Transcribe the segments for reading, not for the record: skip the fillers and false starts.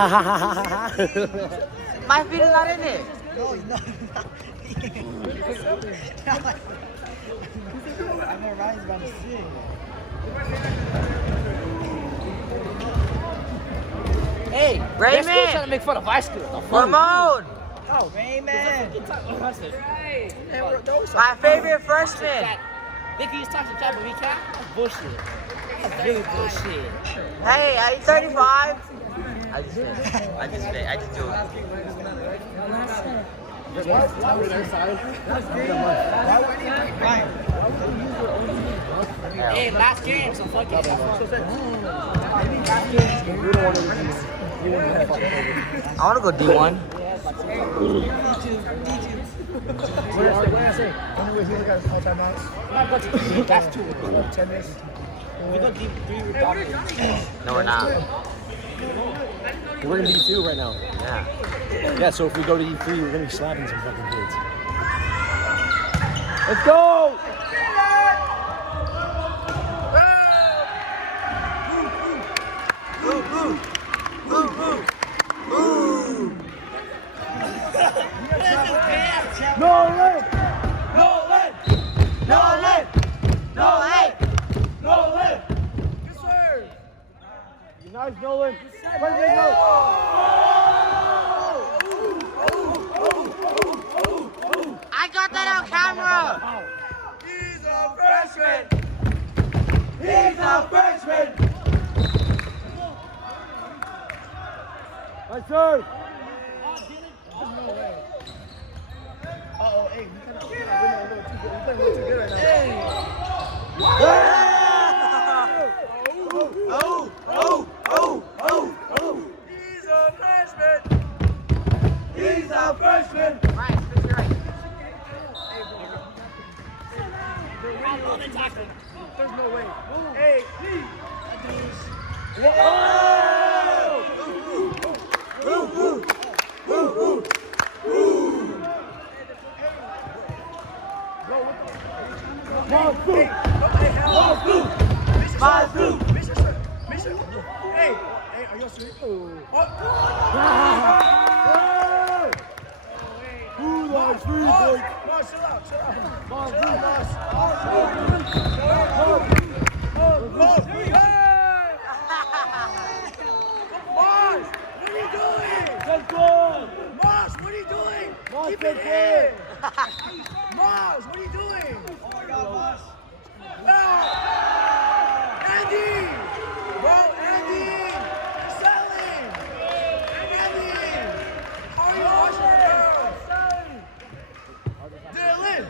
My feet are not in it. No, he's not. I know Ryan's about to sing. Hey, Raymond! they're still trying to make fun of high school. Ramon! Oh, Raymond. My favorite freshman. Think he's talking chat, but we can't? That's bullshit. That's really bullshit. Hey, are you 35? I just do it. Hey, last game, so fuck it. I want to go D1. What did I say? Anyways, he got his all-time outs. That's 2. 10 minutes. We go deep 3 with No, we're not. We're in D2 right now. Yeah. Yeah, so if we go to D3, we're going to be slapping some fucking kids. Let's go! Nolan! Nolan! Nolan! Nolan! Nolan! Yes, sir! Nice, Nolan. Perfect, Nolan. I got that on camera. He's a freshman. He's a freshman! Nice serve! Uh-oh, hey, we kind of win a little too good. We're playing a little too good right now. He's a freshman. He's a freshman! Right, switch your right. There's no way. Hey, Hey, are you serious? Who likes free boys? Boss, chill out. Boss, Boss, what are you doing? Let's go! Boss, what are you doing? Boss, Keep let's it go! in. Boss, what are you doing? Oh my God, boss. Andy! Bro, Andy! You're selling! Andy! How are you washing your Dylan!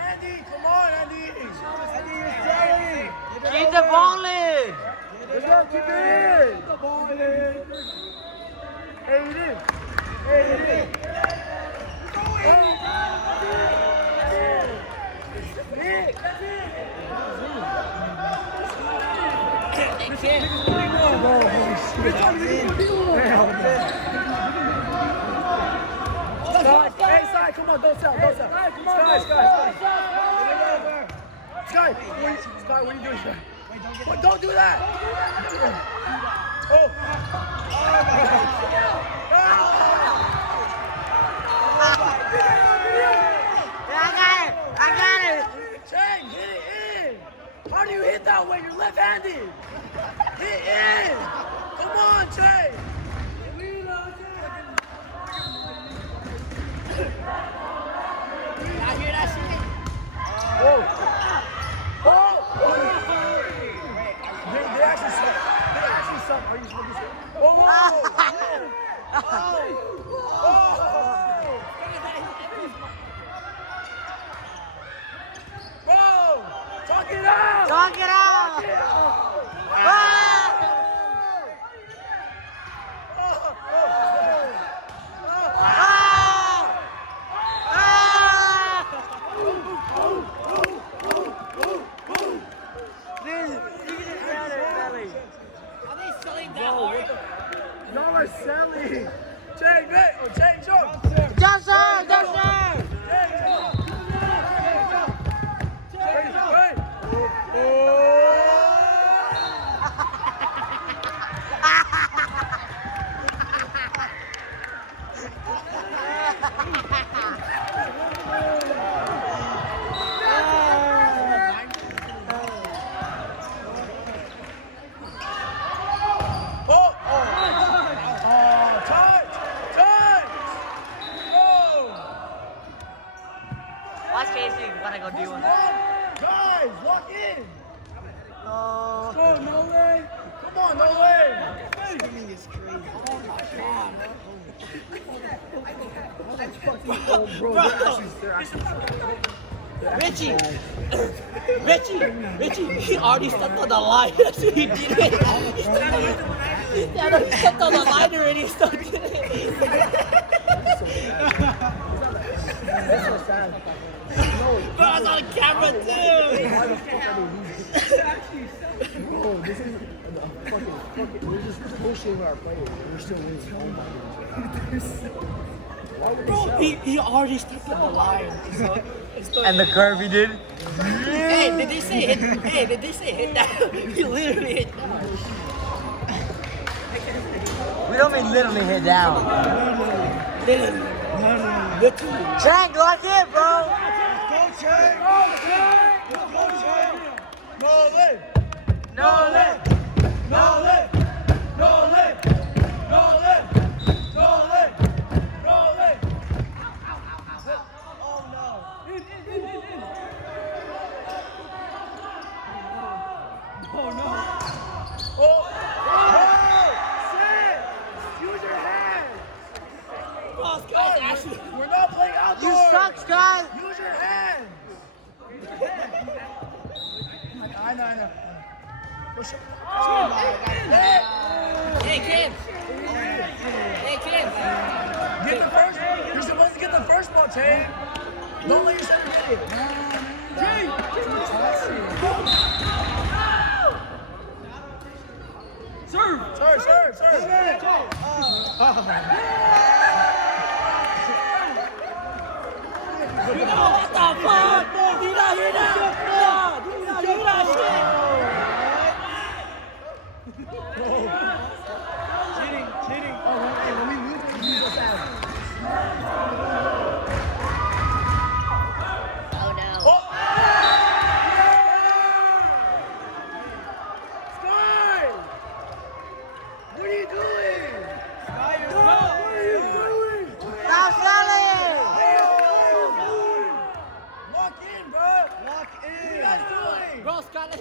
Andy, come on, Andy! Andy, you're selling! Keep the ball in. Keep it in! The ball in! Hey, it is! Hey, Sai, come on, don't sell. Sky, what are you doing, Sky? Wait, don't do that! Oh! I got it. Chang, hit it in! How do you hit that way? You're left-handed! Hit in! Come on, Chang! I hear that shit. Whoa! They actually suck. Are you supposed to say? Oh! Bro! Talk it out! Talk it out. Ah! Sally. Change it. Or change up. Johnson! Johnson! Change up. Change up. Watch Casey when I go do one. Guys, walk in. Oh. Go, no way. Come on, no way. Swimming is crazy. Oh my god. Bro, Richie, he already stepped on the line. That's what he did. He stepped on the line already. He still did it. Bro, I was on camera too. Bro, this is fucking. We're just bullshitting with our players. We're still winning. Oh my God. Bro, he already stepped on the line. And the curve he did. Hey, did they say hit? Hey, did they say hit that? He literally hit down. We don't mean literally hit down. Literally. Chang, lock in, bro. Go, Chang. Go, Chang. No leg. No leg. No leg. No leg. No leg. No leg. No leg. Oh no. Oh no. Oh. Sit. Use your hands. Oh, guys, actually. We're not playing outdoors. You suck, Sky. Use your hands. I know. Push it. Hey, kids. Get the first. You're supposed to get the first ball, Jay. Don't let yourself get it. Jay. Serve. What the fuck? Do you not hear that? No, do you not hear that Cheating. Oh, when we lose, we use us out. Oh no. Sky! What are you doing? Sky, what are you doing? Stop selling. Lock in, bro. Lock in. What are you guys doing? Bro, Scott, it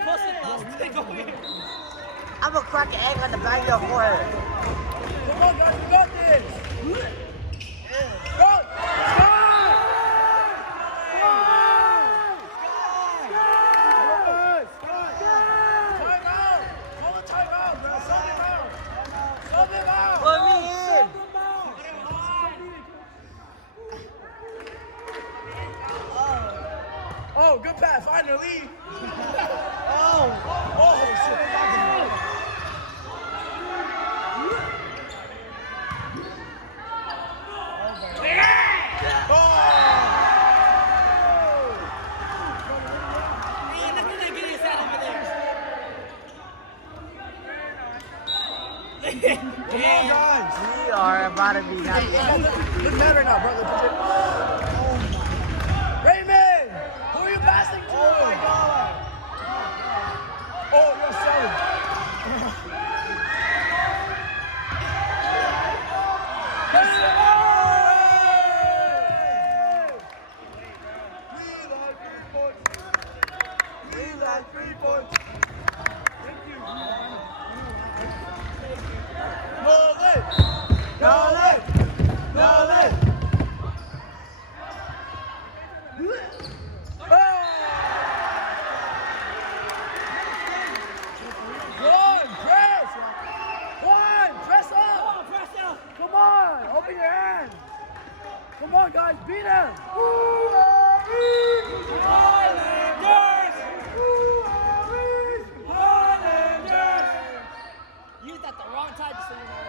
posted last thing over here. I'm gonna crack an egg on the back of your forehead. Come on, guys, we got this. Go! Put me in. Oh, good pass, finally. Oh, shit. Hey, look at that getting his head over there. Come on, guys. We are about to be not Look mad right now, brother. Put it. Raymond! Who are you passing to? Oh, my God. Oh, you're sorry. We like 3 points. Thank you. No leg. Press up. Come on, open your hand. Come on, guys, beat him. You used at the wrong time, so you know.